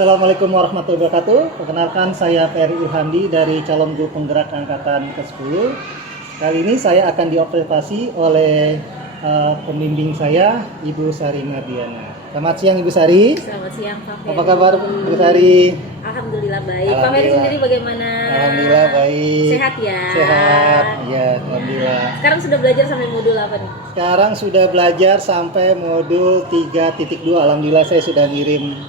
Assalamualaikum warahmatullahi wabarakatuh. Perkenalkan, saya Ferry Ilhamdi dari calon guru penggerak angkatan ke-10. Kali ini saya akan diobservasi oleh pembimbing saya, Ibu Sari Mardiana. Selamat siang Ibu Sari. Selamat siang Pak Ferry. Apa kabar Ibu Sari? Alhamdulillah baik. Pak Ferry sendiri bagaimana? Alhamdulillah baik. Sehat ya? Sehat, ya alhamdulillah. Sekarang sudah belajar sampai modul apa nih? Sekarang sudah belajar sampai modul 3.2. Alhamdulillah saya sudah ngirim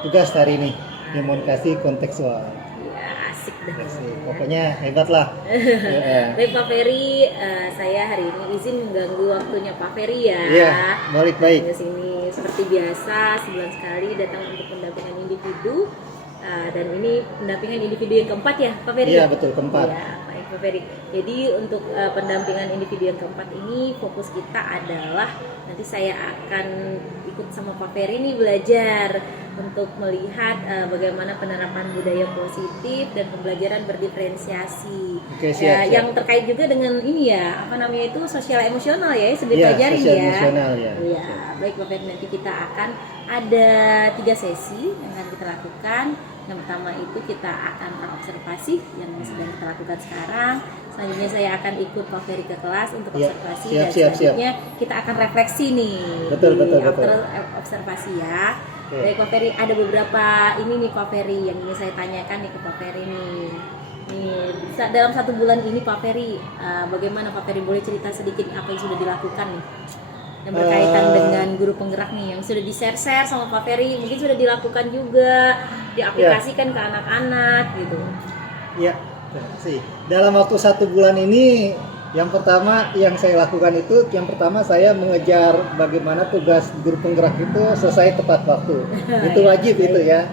tugas hari ini, komunikasi kontekstual. Ya, asik dah. Asik. Pokoknya hebat lah. Baik Pak Ferry, saya hari ini izin mengganggu waktunya Pak Ferry ya. Iya, balik baik. Ke sini seperti biasa sebulan sekali datang untuk pendampingan individu. Dan ini pendampingan individu yang keempat ya Pak Ferry? Iya betul, keempat. Iya, baik Pak Ferry. Jadi untuk pendampingan individu yang keempat ini fokus kita adalah nanti saya akan ikut sama Pak Ferry nih belajar untuk melihat bagaimana penerapan budaya positif dan pembelajaran berdiferensiasi. Oke, siap. Yang terkait juga dengan ini ya, apa namanya itu sosial emosional ya, sudah Iya, pelajari sosial ya. emosional ya. Iya, baik Pak Ferry, nanti kita akan ada 3 sesi yang akan kita lakukan. Yang pertama itu kita akan observasi yang sedang kita lakukan sekarang. Selanjutnya saya akan ikut Pak Ferry ke kelas untuk observasi dan selanjutnya kita akan refleksi nih. Betul. Observasi ya. Oke. Baik Pak Ferry, ada beberapa ini nih Pak Ferry yang ingin saya tanyakan nih ke Pak Ferry nih. Dalam 1 bulan ini Pak Ferry, bagaimana Pak Ferry boleh cerita sedikit apa yang sudah dilakukan nih? Yang berkaitan dengan guru penggerak nih yang sudah di-share sama Pak Ferry, mungkin sudah dilakukan juga, diaplikasikan ke anak-anak gitu. Iya, sih. Dalam waktu 1 bulan ini, yang pertama yang saya lakukan itu, yang pertama saya mengejar bagaimana tugas guru penggerak itu selesai tepat waktu. Itu wajib itu ya.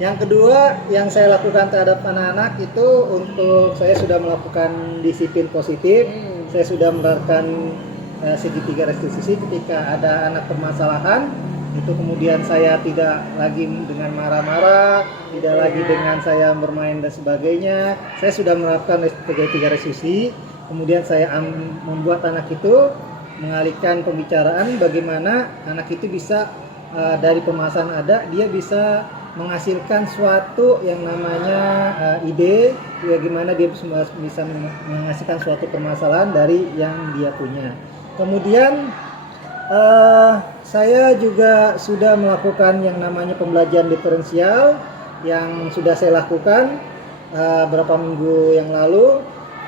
Yang kedua yang saya lakukan terhadap anak-anak itu untuk saya sudah melakukan disiplin positif. Saya sudah menerapkan segitiga restitusi ketika ada anak permasalahan. Itu kemudian saya tidak lagi dengan marah-marah, tidak lagi dengan saya bermain dan sebagainya. Saya sudah menerapkan segitiga restitusi. Kemudian saya membuat anak itu mengalihkan pembicaraan bagaimana anak itu bisa dari permasalahan ada, dia bisa menghasilkan suatu yang namanya ide, bagaimana dia bisa menghasilkan suatu permasalahan dari yang dia punya. Kemudian saya juga sudah melakukan yang namanya pembelajaran diferensial yang sudah saya lakukan beberapa minggu yang lalu,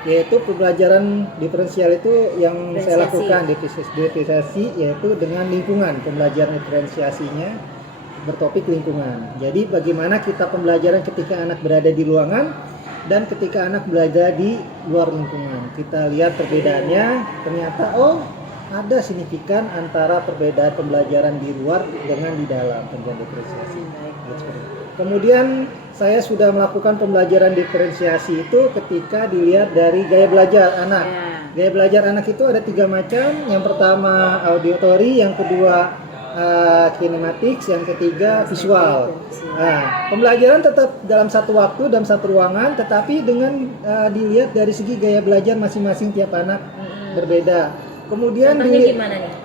yaitu pembelajaran diferensial itu yang saya lakukan diferensiasi yaitu dengan lingkungan, pembelajaran diferensiasinya bertopik lingkungan. Jadi bagaimana kita pembelajaran ketika anak berada di ruangan dan ketika anak belajar di luar lingkungan. Kita lihat perbedaannya, ternyata ada signifikan antara perbedaan pembelajaran di luar dengan di dalam pembelajaran diferensiasi. Kemudian saya sudah melakukan pembelajaran diferensiasi itu ketika dilihat dari gaya belajar anak. Gaya belajar anak itu ada 3 macam. Yang pertama auditory, yang kedua kinematics, yang ketiga visual. Nah, pembelajaran tetap dalam satu waktu, dalam satu ruangan, tetapi dengan dilihat dari segi gaya belajar masing-masing tiap anak berbeda. Kemudian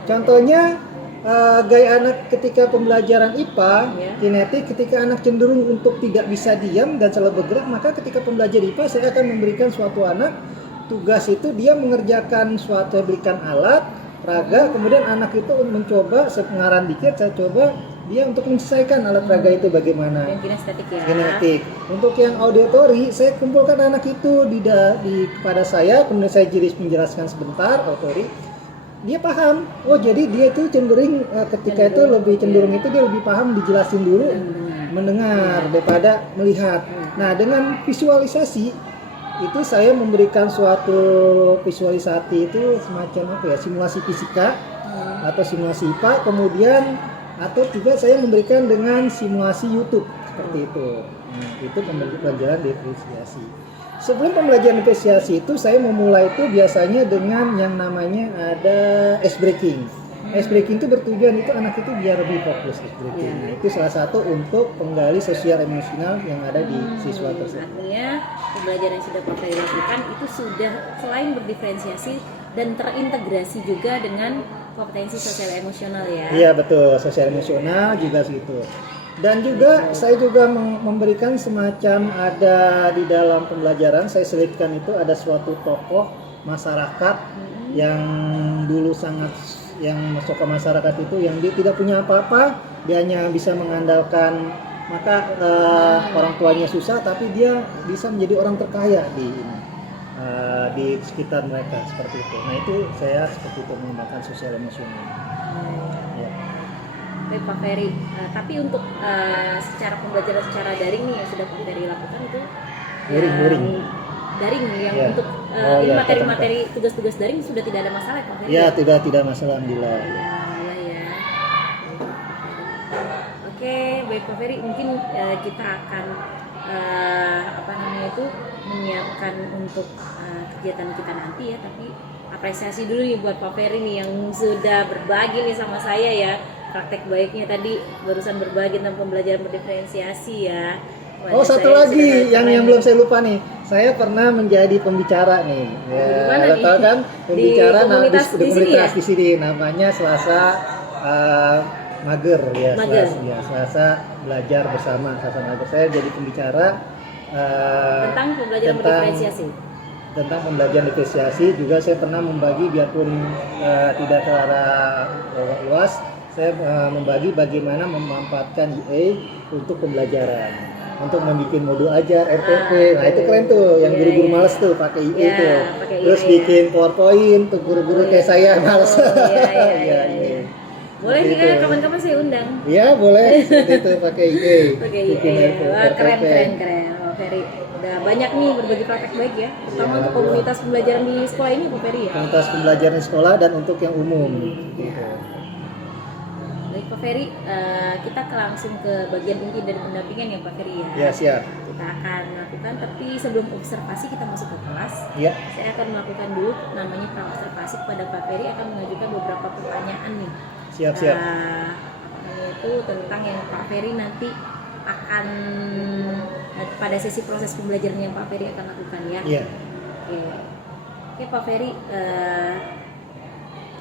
contohnya gaya anak ketika pembelajaran IPA, kinetik, ketika anak cenderung untuk tidak bisa diam dan selalu bergerak, maka ketika pembelajaran IPA saya akan memberikan suatu anak tugas itu dia mengerjakan suatu, berikan alat raga, kemudian anak itu mencoba, sepengaran dikit saya coba dia untuk menyelesaikan alat raga itu bagaimana. Yang kinestetik ya. Kinetik. Untuk yang auditory, saya kumpulkan anak itu kepada saya, kemudian saya menjelaskan sebentar auditory. Dia paham, jadi dia itu cenderung ketika itu lebih cenderung itu dia lebih paham dijelasin dulu, mendengar daripada melihat. Nah, dengan visualisasi itu saya memberikan suatu visualisasi itu semacam simulasi fisika atau simulasi IPA, kemudian atau juga saya memberikan dengan simulasi YouTube seperti itu. Nah, itu pembelajaran diferensiasi. Sebelum pembelajaran diferensiasi itu saya memulai itu biasanya dengan yang namanya ada ice breaking. Ice breaking itu bertujuan itu anak itu biar lebih fokus ice breaking. Nah, itu salah satu untuk penggali sosial emosional yang ada di siswa tersebut. Artinya pembelajaran yang sudah Pak Ferry lakukan itu sudah selain berdiferensiasi dan terintegrasi juga dengan kompetensi sosial emosional ya. Iya betul, sosial emosional juga gitu. Dan juga saya juga memberikan semacam ada di dalam pembelajaran saya selipkan itu ada suatu tokoh masyarakat yang dulu sangat yang masuk ke masyarakat itu yang dia tidak punya apa-apa, dia hanya bisa mengandalkan maka orang tuanya susah tapi dia bisa menjadi orang terkaya di sekitar mereka seperti itu. Nah itu saya seperti itu mengembangkan sosial emosional. Ya. Baik Pak Ferry, tapi untuk secara pembelajaran secara daring nih yang sudah Pak Ferry lakukan itu daring yang ya. untuk ini materi-materi tugas-tugas daring sudah tidak ada masalah Pak Ferry? Ya tidak masalah alhamdulillah. Ya. Oke, baik Pak Ferry, mungkin kita akan menyiapkan untuk kegiatan kita nanti ya, tapi apresiasi dulu nih buat Pak Ferry nih yang sudah berbagi nih sama saya ya, praktek baiknya tadi barusan berbagi tentang pembelajaran berdiferensiasi ya. Oh satu lagi yang belum saya lupa nih, saya pernah menjadi pembicara nih. Ya, tahu kan pembicara di komunitas di sini namanya Selasa Mager ya. Selasa belajar bersama Selasa Mager. Saya jadi pembicara tentang pembelajaran berdiferensiasi. Tentang pembelajaran diferensiasi juga saya pernah membagi biarpun tidak terlalu luas, saya membagi bagaimana memanfaatkan UA untuk pembelajaran. Untuk membuat modul ajar RPP, nah itu keren tuh, yang guru-guru males tuh pakai IE tuh, terus bikin PowerPoint tuh guru-guru kayak saya males. Boleh nih kan kapan-kapan saya undang. Iya boleh, seperti itu pakai IE. Pakai IE, wah keren. Oh Ferry, udah banyak nih berbagi praktek baik ya, terutama untuk komunitas pembelajaran di sekolah ini Pak Ferry ya. Komunitas pembelajaran di sekolah dan untuk yang umum. Gitu. Baik Pak Ferry, kita langsung ke bagian inti dari pendampingan ya Pak Ferry ya. Ya siap. Kita akan melakukan, tapi sebelum observasi kita masuk ke kelas. Ya. Saya akan melakukan dulu namanya pra-observasi kepada Pak Ferry, akan mengajukan beberapa pertanyaan nih. Siap. Itu tentang yang Pak Ferry nanti akan pada sesi proses pembelajaran yang Pak Ferry akan lakukan ya. Iya. Oke Pak Ferry,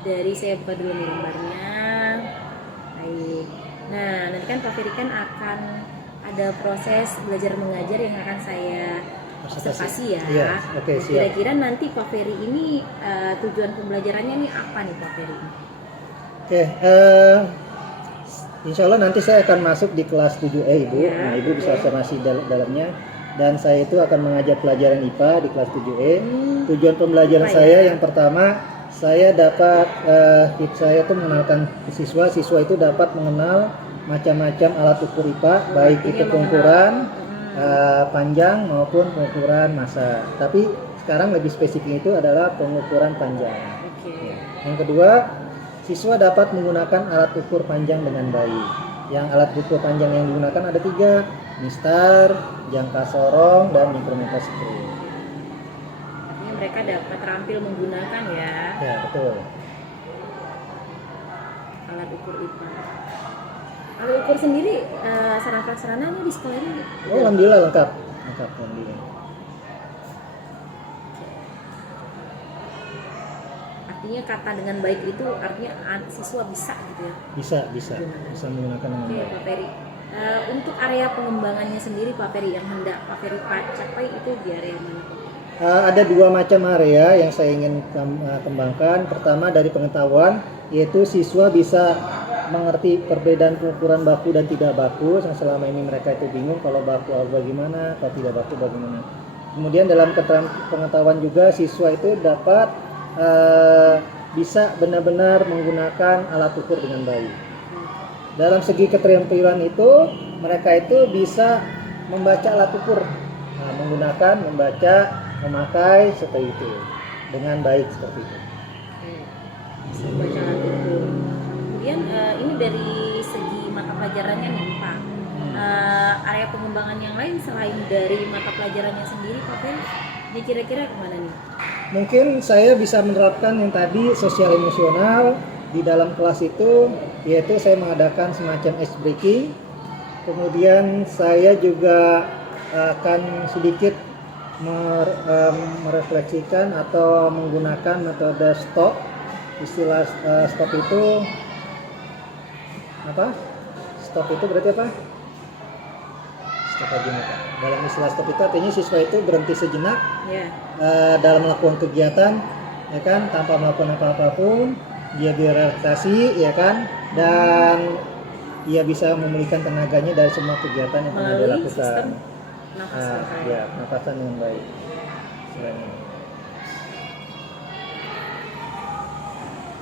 dari saya buka dulu nih lembarnya. Baik. Nah, nanti kan Pak Ferry kan akan ada proses belajar mengajar yang akan saya observasi ya. Iya, oke, siap. Kira-kira nanti Pak Ferry ini tujuan pembelajarannya nih apa nih Pak Ferry? Oke, insya Allah nanti saya akan masuk di kelas 7E Ibu. Ya, nah Ibu bisa observasi dalamnya. Dan saya itu akan mengajar pelajaran IPA di kelas 7E. Tujuan pembelajaran saya yang pertama, saya dapat saya tuh mengenalkan siswa itu dapat mengenal macam-macam alat ukur IPA, baik itu pengukuran panjang maupun pengukuran massa. Tapi sekarang lebih spesifik itu adalah pengukuran panjang. Okay. Yang kedua, siswa dapat menggunakan alat ukur panjang dengan baik. Yang alat ukur panjang yang digunakan ada 3, mistar, jangka sorong, dan incremental screw. Artinya mereka dapat terampil menggunakan ya. Ya betul. Alat ukur IPA. Alat ukur sendiri sarana prasarananya di sekolah ini? Oh alhamdulillah lengkap alhamdulillah. Artinya kata dengan baik itu artinya siswa bisa gitu ya? Bisa menggunakan dengan baik. Oke Pak Ferry, untuk area pengembangannya sendiri Pak Ferry yang hendak Pak Ferry capai itu di area mana? Ada 2 macam area yang saya ingin kembangkan. Pertama dari pengetahuan, yaitu siswa bisa mengerti perbedaan pengukuran baku dan tidak baku. Yang selama ini mereka itu bingung kalau baku bagaimana, kalau tidak baku bagaimana. Kemudian dalam pengetahuan juga siswa itu dapat bisa benar-benar menggunakan alat ukur dengan baik. Dalam segi keterampilan itu mereka itu bisa membaca alat ukur, menggunakan, membaca, memakai seperti itu dengan baik seperti itu. Bisa membaca alat ukur. Kemudian ini dari segi mata pelajarannya nih Pak. area pengembangan yang lain selain dari mata pelajarannya sendiri Pak Ferry? Ini kira-kira kemana nih? Mungkin saya bisa menerapkan yang tadi sosial emosional di dalam kelas itu, yaitu saya mengadakan semacam ice breaking. Kemudian saya juga akan sedikit merefleksikan atau menggunakan metode stop. Istilah stop itu apa? Stop itu berarti apa? Stop aja nih, Pak. Dalam istilah stop itu artinya siswa itu berhenti sejenak dalam melakukan kegiatan, ya kan, tanpa melakukan apa-apapun, dia direlaksasi, ya kan, dan dia bisa memulihkan tenaganya dari semua kegiatan yang pernah melalui dilakukan. sistem napas Ya, napasan yang baik. Selain ini.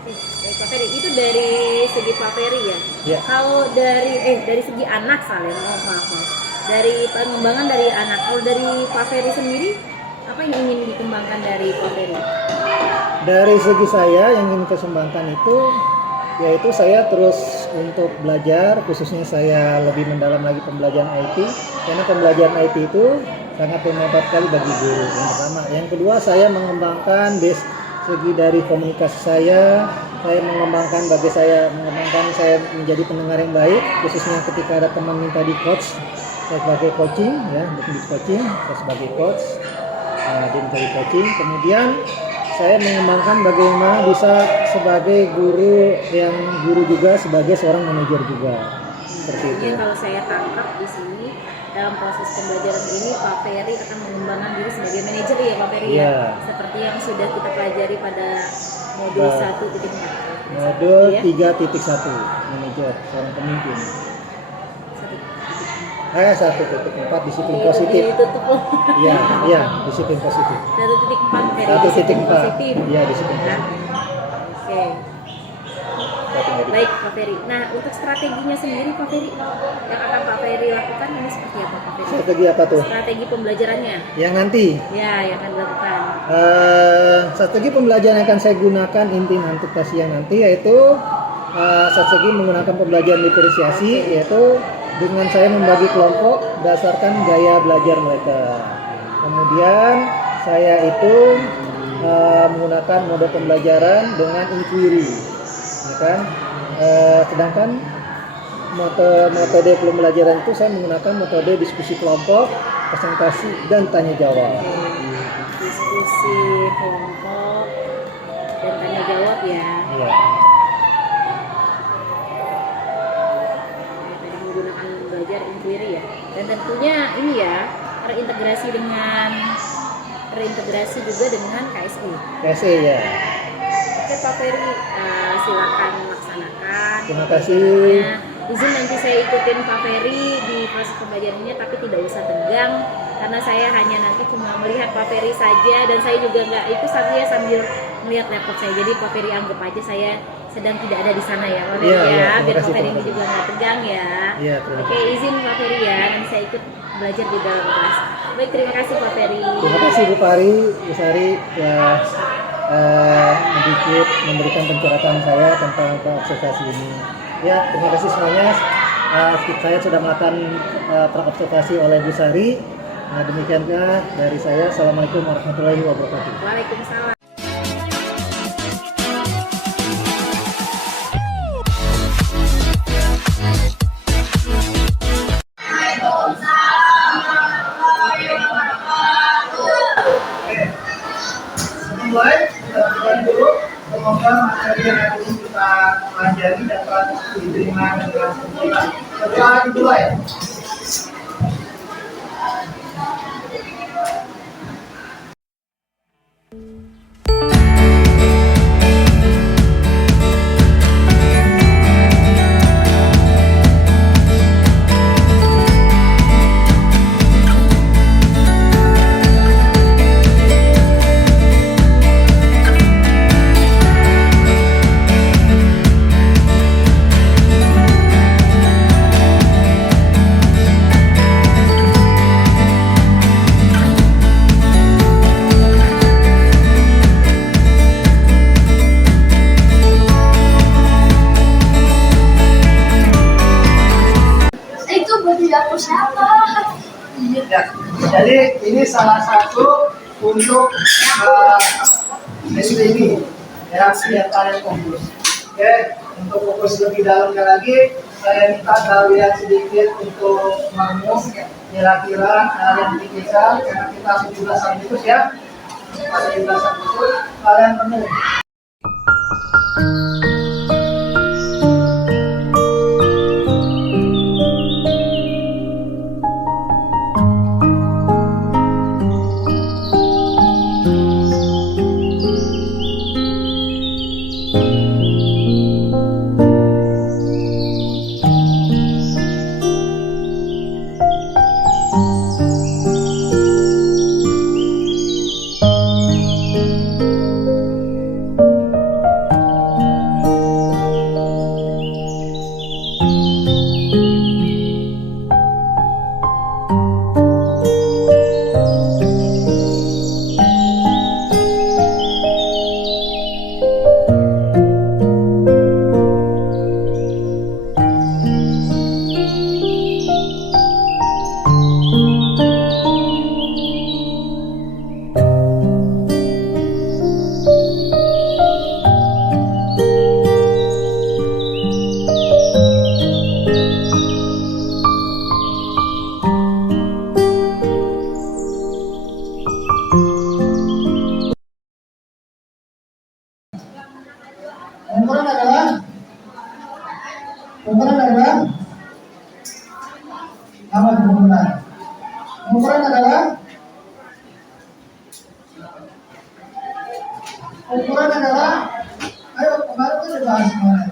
Baik Pak Ferry, itu dari segi Pak Ferry ya. Ya. Kalau dari segi anak soalnya, maaf. Dari pengembangan dari anak. Kalau dari Pak Ferry sendiri, apa yang ingin dikembangkan dari Pak Ferry? Dari segi saya yang ingin kesembangkan itu, yaitu saya terus untuk belajar, khususnya saya lebih mendalam lagi pembelajaran IT, karena pembelajaran IT itu sangat bermanfaat sekali bagi guru. Yang pertama, yang kedua saya mengembangkan segi dari komunikasi saya mengembangkan saya menjadi pendengar yang baik, khususnya ketika ada teman minta di coach, saya sebagai coaching, ya, di coaching, saya sebagai coach, dia minta di coaching. Kemudian saya mengembangkan bagaimana bisa sebagai guru juga sebagai seorang manajer juga. Seperti itu. Jadi kalau saya tangkap di sini dalam proses pembelajaran ini Pak Ferry akan mengembangkan diri sebagai manajer ya Pak Ferry ya. Seperti yang sudah kita pelajari pada modul 1.4. Modul ya? 3.1 manajer seorang pemimpin. 1.4 disiplin positif. Iya, disiplin positif. 1.4 Ferry 1.4. disiplin positif. Iya, disiplin positif. Oke. Baik Pak Ferry. Nah, untuk strateginya sendiri Pak Ferry yang akan Pak Ferry lakukan ini seperti apa Pak Ferry? Strategi apa tuh? Strategi pembelajarannya. Yang nanti? Ya, yang akan dilakukan. Strategi pembelajaran yang akan saya gunakan inti untuk tes yang nanti yaitu strategi menggunakan pembelajaran diferensiasi, yaitu dengan saya membagi kelompok berdasarkan gaya belajar mereka. Kemudian saya itu menggunakan mode pembelajaran dengan inquiry, ya kan? Sedangkan metode pembelajaran itu saya menggunakan metode diskusi kelompok, presentasi dan tanya jawab. Diskusi kelompok dan tanya jawab ya. Iya. Tadi menggunakan belajar inquiry ya. Dan tentunya ini ya terintegrasi juga dengan KSE. KSE ya. Oke Pak Ferry, silakan laksanakan. Terima kasih. Izin nanti saya ikutin Pak Ferry di proses pembelajarannya, tapi tidak usah tegang karena saya hanya nanti cuma melihat Pak Ferry saja dan saya juga nggak itu sambil melihat laptop saya. Jadi Pak Ferry anggap aja saya sedang tidak ada di sana ya, Pak Ferry ya. Biar Pak Ferry ini juga nggak tegang ya. Oke, izin Pak Ferry ya, nanti saya ikut belajar di dalam kelas. Baik, terima kasih Pak Ferry. Terima kasih Bu Pari, Bu Sari ya sedikit memberikan pencerahan saya tentang observasi ini. Ya, terima kasih semuanya. Saya sudah melakukan observasi oleh Bu Sari. Nah, demikiannya dari saya. Assalamualaikum warahmatullahi wabarakatuh. Waalaikumsalam. Mulai dulu, semoga materi yang hari ini kita pelajari dapat diterima dengan sempurna. Pertanyaan kedua ya. Jadi ini salah satu untuk SD ini yang biar kalian fokus. Oke, untuk fokus lebih dalamnya lagi, saya minta kalian sedikit untuk merenung kira-kira kalian pikirkan karena kita 17 Agustus ya. Pas 17 Agustus kalian renung. Pengumpulan adalah apa pengumpulan? Pengumpulan adalah ayo kemarin kita bahas kemarin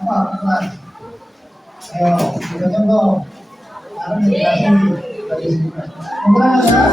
apa pengumpulan? Ayo kita contoh sekarang dijelasin bagi sebutan. Pengumpulan adalah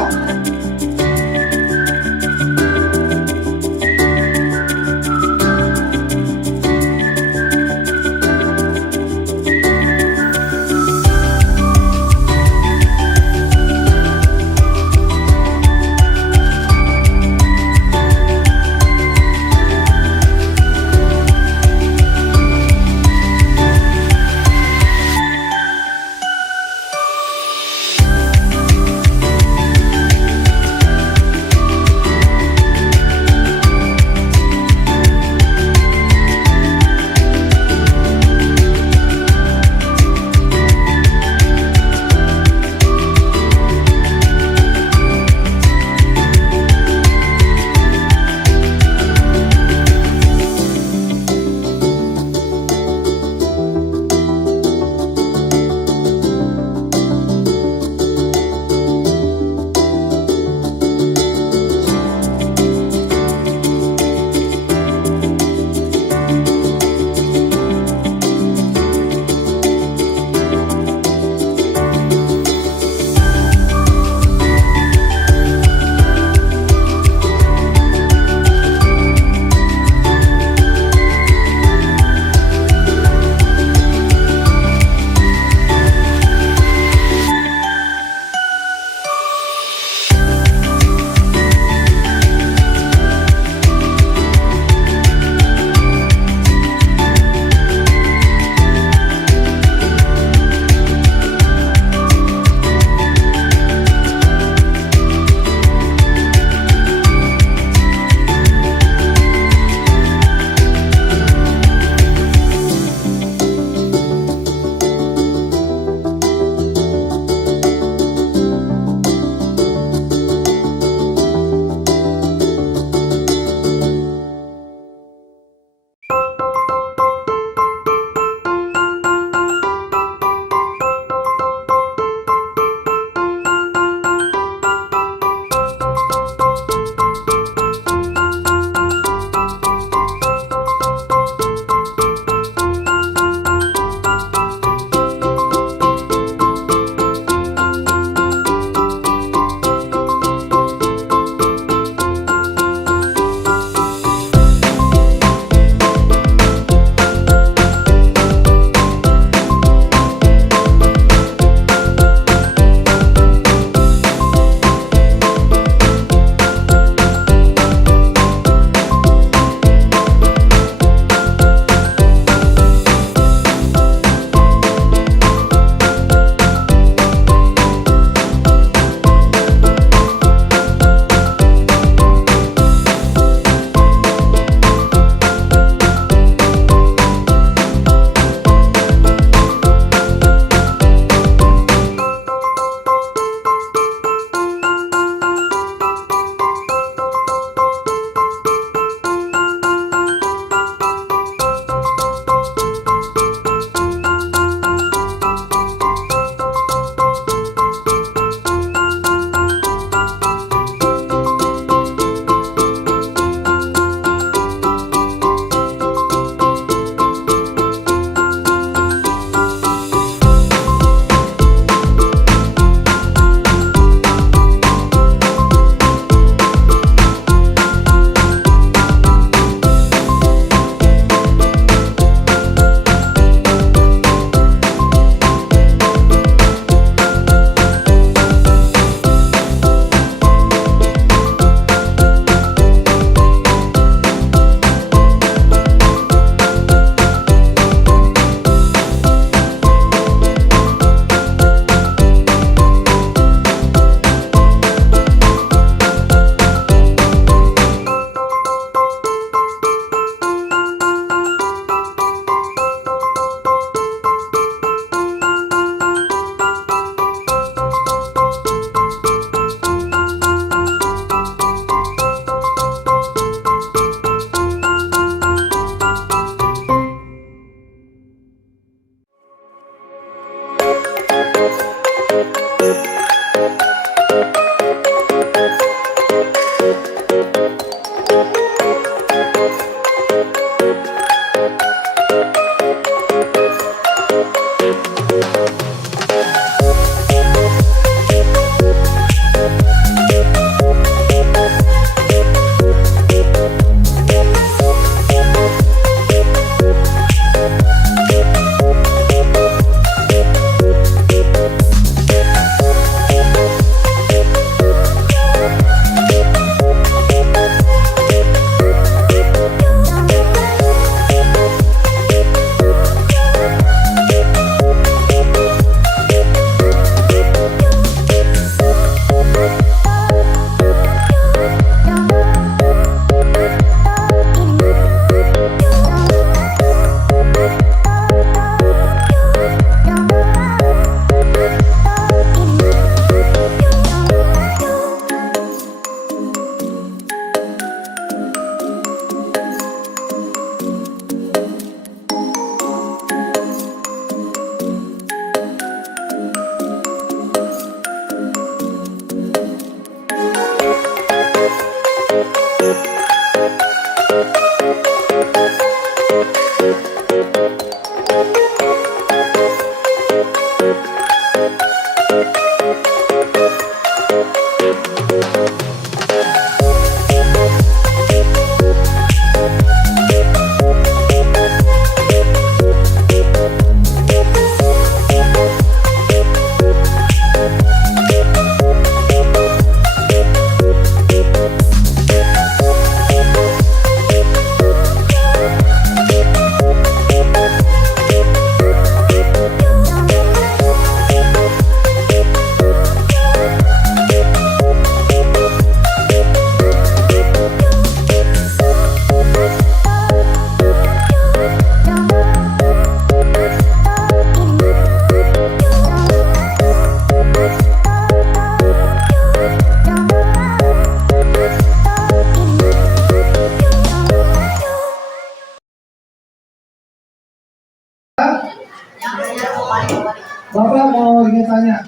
tanya.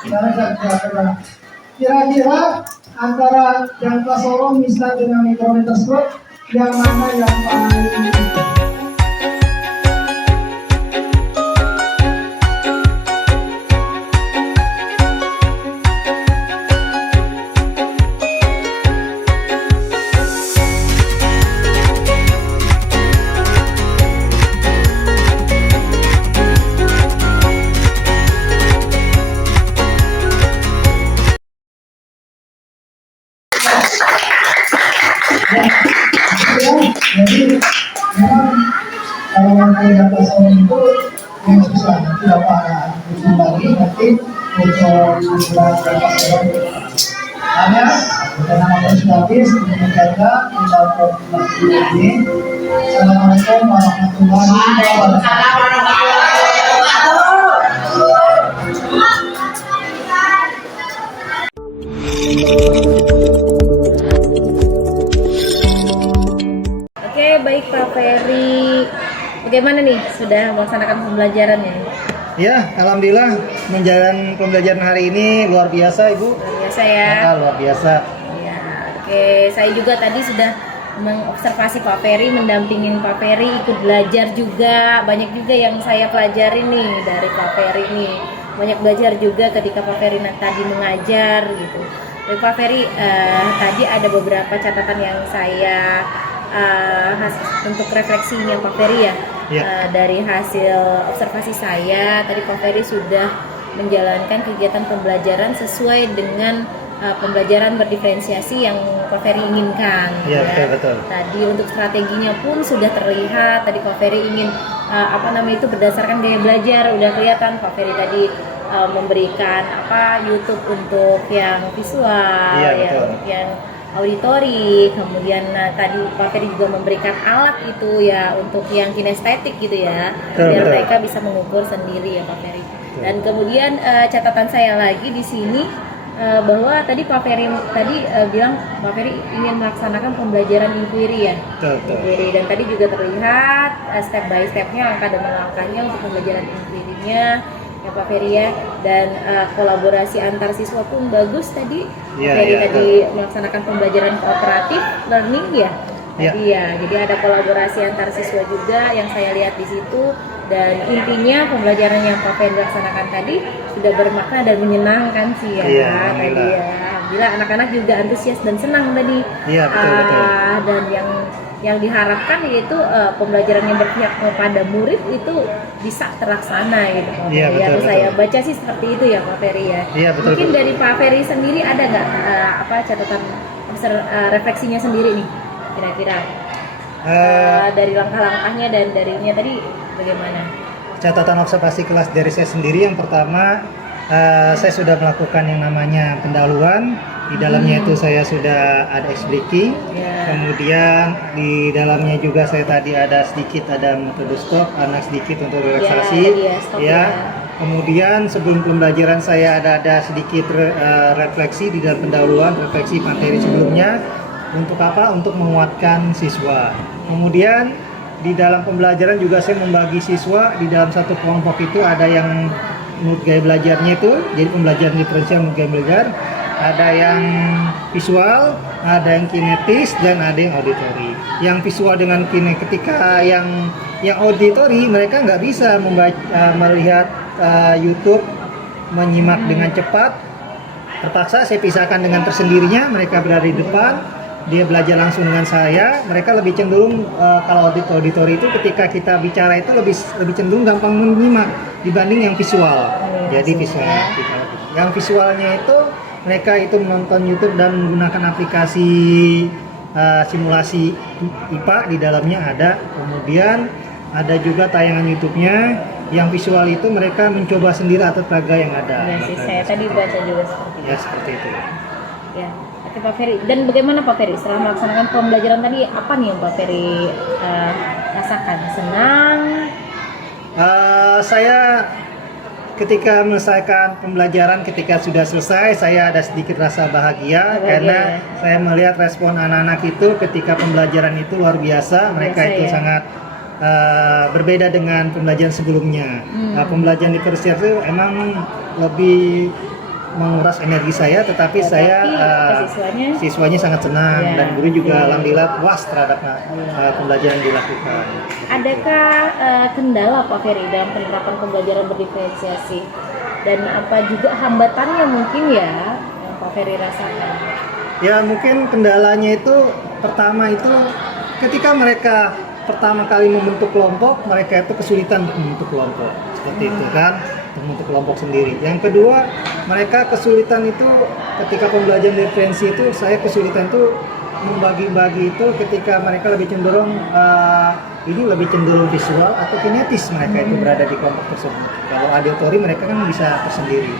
Sekarang saya kira-kira. Kira-kira antara yang Solo misal dengan mikrometerskop yang mana yang paling jadi memang kalau yang data soal itu yang susah nanti Bapak akan kembali nanti untuk surat data soal hanya kita nama sudah habis menjaga untuk ini. Assalamualaikum warahmatullahi wabarakatuh. Oke, baik Pak Ferry. Bagaimana nih sudah melaksanakan pembelajarannya? Ya, alhamdulillah menjalani pembelajaran hari ini luar biasa, Ibu. Luar biasa ya. Luar biasa. Ya, oke. Saya juga tadi sudah mengobservasi Pak Ferry, mendampingin Pak Ferry, ikut belajar juga. Banyak juga yang saya pelajari nih dari Pak Ferry nih. Banyak belajar juga ketika Pak Ferry tadi mengajar gitu. Dari Pak Ferry tadi ada beberapa catatan yang saya untuk refleksinya Pak Ferry ya. Dari hasil observasi saya tadi Pak Ferry sudah menjalankan kegiatan pembelajaran sesuai dengan pembelajaran berdiferensiasi yang Pak Ferry inginkan. Iya, betul. Tadi untuk strateginya pun sudah terlihat. Tadi Pak Ferry ingin itu berdasarkan gaya belajar, udah kelihatan Pak Ferry tadi memberikan YouTube untuk yang visual, untuk yang auditori, kemudian tadi Pak Ferry juga memberikan alat itu ya untuk yang kinestetik gitu ya, biar mereka bisa mengukur sendiri ya Pak Ferry. Dan kemudian catatan saya lagi di sini bahwa tadi Pak Ferry bilang Pak Ferry ingin melaksanakan pembelajaran inquiry ya, inquiry, dan tadi juga terlihat step by stepnya, langkah demi langkahnya untuk pembelajaran inquiry-nya ya Pak Ferry ya, dan kolaborasi antar siswa pun bagus tadi. Pak Ferry tadi melaksanakan pembelajaran kooperatif learning ya. Tadi jadi ada kolaborasi antar siswa juga yang saya lihat di situ, dan intinya pembelajaran yang Pak Ferry laksanakan tadi sudah bermakna dan menyenangkan sih ya. Tadi ya, alhamdulillah anak-anak juga antusias dan senang tadi. Betul. Dan yang diharapkan yaitu pembelajaran yang berpihak kepada murid itu bisa terlaksana gitu Pak Ferry. Betul. Saya baca sih seperti itu ya Pak Ferry ya. Mungkin dari Pak Ferry sendiri ada nggak catatan refleksinya sendiri nih kira-kira dari langkah-langkahnya dan darinya tadi bagaimana? Catatan observasi kelas dari saya sendiri, yang pertama saya sudah melakukan yang namanya pendahuluan. Di dalamnya itu saya sudah ada expliking, kemudian di dalamnya juga saya tadi ada metode stop, anak sedikit untuk relaksasi, Kemudian sebelum pembelajaran saya ada sedikit refleksi di dalam pendahuluan, refleksi materi sebelumnya. Untuk apa? Untuk menguatkan siswa. Kemudian di dalam pembelajaran juga saya membagi siswa di dalam satu kelompok itu ada yang menurut gaya belajarnya itu, jadi pembelajaran diferensial menurut gaya belajar. Ada yang visual, ada yang kinetis, dan ada yang auditori. Yang visual dengan ketika yang auditori mereka nggak bisa melihat YouTube, menyimak dengan cepat. Terpaksa saya pisahkan dengan tersendirinya, mereka berada di depan, dia belajar langsung dengan saya. Mereka lebih cenderung kalau auditori itu ketika kita bicara itu lebih cenderung gampang menyimak dibanding yang visual. Jadi yang visualnya itu mereka itu menonton YouTube dan menggunakan aplikasi simulasi IPA, di dalamnya ada. Kemudian ada juga tayangan YouTube-nya. Yang visual itu mereka mencoba sendiri atau peraga yang ada. Saya tadi baca juga seperti itu. Ya, seperti itu. Ya, oke Pak Ferry. Dan bagaimana Pak Ferry setelah melaksanakan pembelajaran tadi, apa nih yang Pak Ferry rasakan? Senang? Saya ketika menyelesaikan pembelajaran, ketika sudah selesai, saya ada sedikit rasa bahagia karena saya melihat respon anak-anak itu ketika pembelajaran itu luar biasa. Mereka itu sangat berbeda dengan pembelajaran sebelumnya. Pembelajaran diferensial itu emang lebih menguras energi saya, tetapi saya siswanya sangat senang dan guru juga alhamdulillah puas terhadap pembelajaran yang dilakukan. Adakah kendala Pak Ferry dalam penerapan pembelajaran berdiferensiasi dan apa juga hambatannya mungkin ya yang Pak Ferry rasakan? Ya mungkin kendalanya itu pertama itu ketika mereka pertama kali membentuk kelompok, mereka itu kesulitan untuk membentuk kelompok seperti itu kan, membentuk kelompok sendiri. Yang kedua, mereka kesulitan itu ketika pembelajaran diferensi itu, saya kesulitan itu membagi-bagi itu ketika mereka lebih cenderung ini lebih cenderung visual atau kinetis mereka itu berada di kelompok tersebut. Kalau auditori mereka kan bisa tersendiri.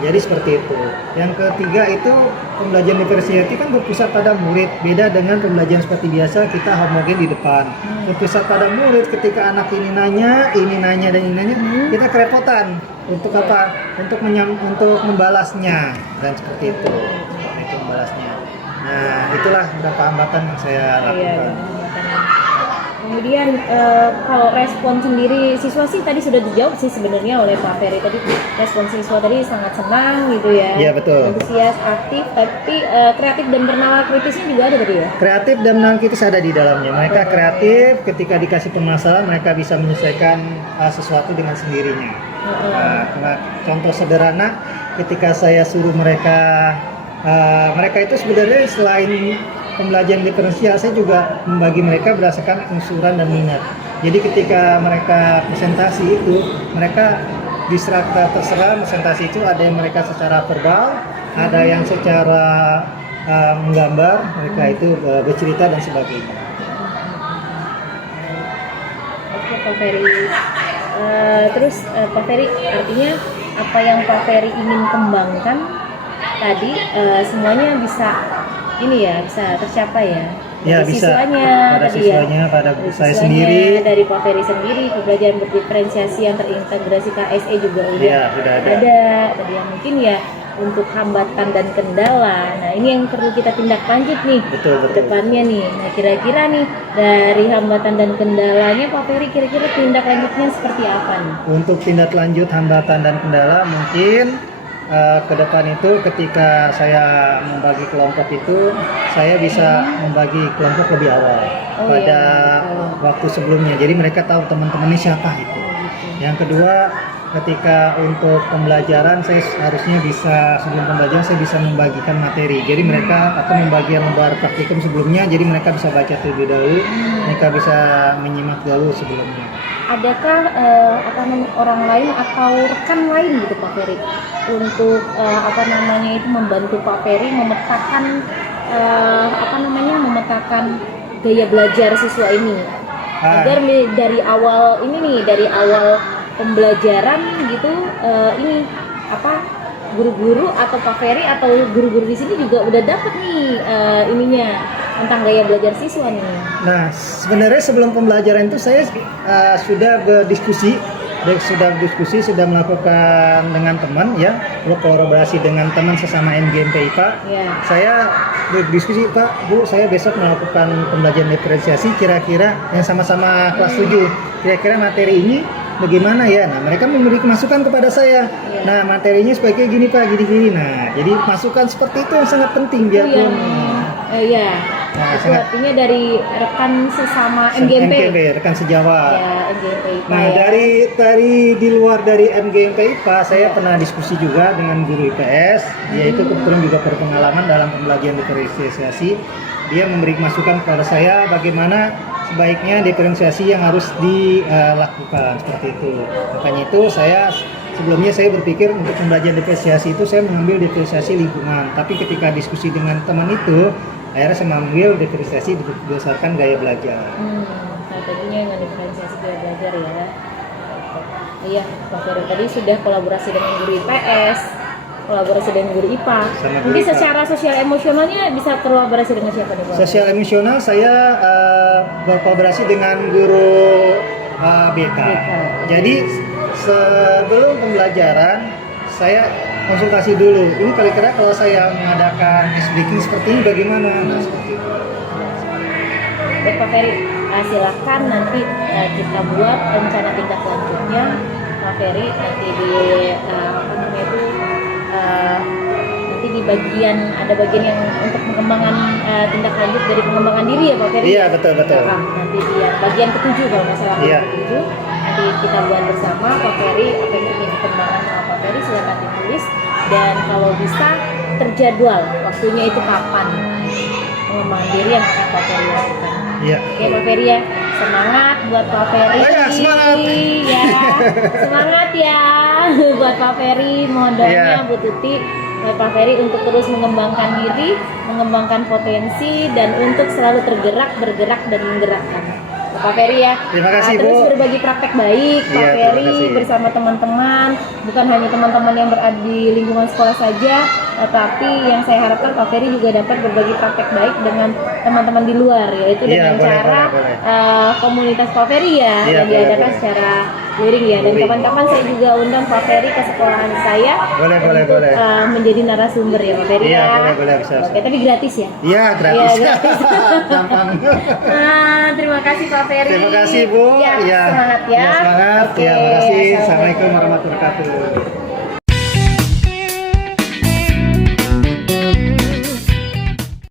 Jadi seperti itu. Yang ketiga itu pembelajaran diferensiasi kan berpusat pada murid, beda dengan pembelajaran seperti biasa kita homogen di depan. Berpusat pada murid, ketika anak ini nanya dan ini nanya, kita kerepotan untuk apa? Untuk membalasnya dan seperti itu. Itu membalasnya. Nah, itulah beberapa hambatan yang saya lakukan. Kemudian kalau respon sendiri siswa sih tadi sudah dijawab sih sebenarnya oleh Pak Ferry tadi, respon siswa tadi sangat senang gitu ya. Iya betul. Antusias, aktif, tapi kreatif dan bernalar kritisnya juga ada tadi ya. Kreatif dan bernalar kritis ada di dalamnya. Mereka kreatif ketika dikasih permasalahan mereka bisa menyelesaikan sesuatu dengan sendirinya. Nah, contoh sederhana ketika saya suruh mereka itu sebenarnya selain pembelajaran diferensial saya juga membagi mereka berdasarkan unsuran dan minat. Jadi ketika mereka presentasi itu mereka terserah presentasi itu ada yang mereka secara verbal, ada yang secara menggambar, mereka itu bercerita dan sebagainya. Oke Pak Ferry. Terus Pak Ferry artinya apa yang Pak Ferry ingin kembangkan tadi semuanya bisa ini ya bisa tercapai ya. Ya dari bisa siswanya, pada siswanya, pada saya sendiri, dari Pak Ferry sendiri pembelajaran berdiferensiasi yang terintegrasi KSE juga udah ada. Tadi yang mungkin ya untuk hambatan dan kendala. Nah ini yang perlu kita tindak lanjut nih ke depannya nih. Nah kira-kira nih dari hambatan dan kendalanya Pak Ferry kira-kira tindak lanjutnya seperti apa nih? Untuk tindak lanjut hambatan dan kendala mungkin ke depan itu ketika saya membagi kelompok itu saya bisa membagi kelompok lebih awal pada waktu sebelumnya, jadi mereka tahu teman-temannya siapa itu. Yang kedua, ketika untuk pembelajaran saya harusnya bisa sebelum pembelajaran saya bisa membagikan materi, jadi mereka atau membagi lembar praktikum sebelumnya, jadi mereka bisa baca terlebih dahulu, mereka bisa menyimak dahulu sebelumnya. Adakah orang lain atau rekan lain gitu Pak Ferry untuk membantu Pak Ferry memetakan memetakan gaya belajar siswa ini agar dari awal pembelajaran gitu guru-guru atau Pak Ferry atau guru-guru di sini juga udah dapat nih tentang gaya belajar siswa nih. Nah, sebenarnya sebelum pembelajaran itu saya sudah berdiskusi, sudah melakukan dengan teman ya, berkolaborasi dengan teman sesama MGMP IPA. Saya berdiskusi, Pak, Bu, saya besok melakukan pembelajaran diferensiasi kira-kira yang sama-sama kelas 7. Kira-kira materi ini bagaimana ya? Nah, mereka memberi masukan kepada saya. Nah, materinya sebaiknya gini Pak, gini-gini. Nah, jadi masukan seperti itu yang sangat penting biarpun. Nah, itu artinya dari rekan sesama MGMP, rekan sejawat. MGMP IPA. Nah, dari di luar dari MGMP IPA, saya pernah diskusi juga dengan guru IPS, yaitu kebetulan juga berpengalaman dalam pembelajaran diferensiasi. Dia memberi masukan kepada saya bagaimana sebaiknya diferensiasi yang harus dilakukan seperti itu. Makanya itu sebelumnya saya berpikir untuk pembelajaran diferensiasi itu saya mengambil diferensiasi lingkungan, tapi ketika diskusi dengan teman itu akhirnya saya mengambil diferensiasi berdasarkan gaya belajar. Tadinya dengan diferensiasi gaya belajar ya. Iya, Pak Ferry tadi sudah kolaborasi dengan guru IPS, kolaborasi dengan guru IPA. Mungkin secara sosial emosionalnya bisa kolaborasi dengan siapa nih Pak? Sosial emosional saya berkolaborasi dengan guru BK. Jadi sebelum pembelajaran saya konsultasi dulu. Ini kira-kira kalau saya mengadakan ice breaking seperti ini bagaimana? Nah, seperti itu. Baik Pak Ferry, Silahkan nanti kita buat rencana tindak lanjutnya Pak Ferry nanti di apa namanya itu nanti di ada bagian yang untuk pengembangan tindak lanjut dari pengembangan diri ya Pak Ferry. Iya, betul. Nanti di bagian ke-7 kalau nggak salah. Iya. Ke-7 nanti kita buat bersama Pak Ferry apa yang ingin dikembangkan sama Pak Ferry silakan ditulis, dan kalau bisa terjadwal waktunya itu kapan pengembangan diri yang akan Pak Ferry lakukan. Iya. Oke Pak Ferry ya, semangat buat Pak Ferry. Ya, semangat. Ya, semangat ya buat Pak Ferry. Mohon doanya Iya. Bu Tuti buat Pak Ferry untuk terus mengembangkan diri, mengembangkan potensi, dan untuk selalu bergerak dan menggerakkan. Pak Ferry ya. Terima kasih, Terus Bu. berbagi praktek baik Pak Iya, terima Ferry kasih. bersama teman-teman, bukan hanya teman-teman yang berada di lingkungan sekolah saja, tapi yang saya harapkan Pak Ferry juga dapat berbagi praktek baik dengan teman-teman di luar, yaitu Iya, dengan boleh, cara boleh. Komunitas Pak Ferry ya, Iya, yang boleh, diadakan boleh. secara luring ya, dan Luring. kapan-kapan saya juga undang Pak Ferry ke sekolahan saya Boleh, untuk boleh. menjadi narasumber ya Pak Ferry Iya, ya. boleh, bisa. Oke, tapi gratis ya. Iya, gratis. Iya, gratis. Gampang. Terima kasih Pak Ferry. Terima kasih, Bu. Ya, Iya. semangat ya. Iya, semangat. Oke, Ya, makasih. assalamualaikum. Assalamualaikum warahmatullahi wabarakatuh.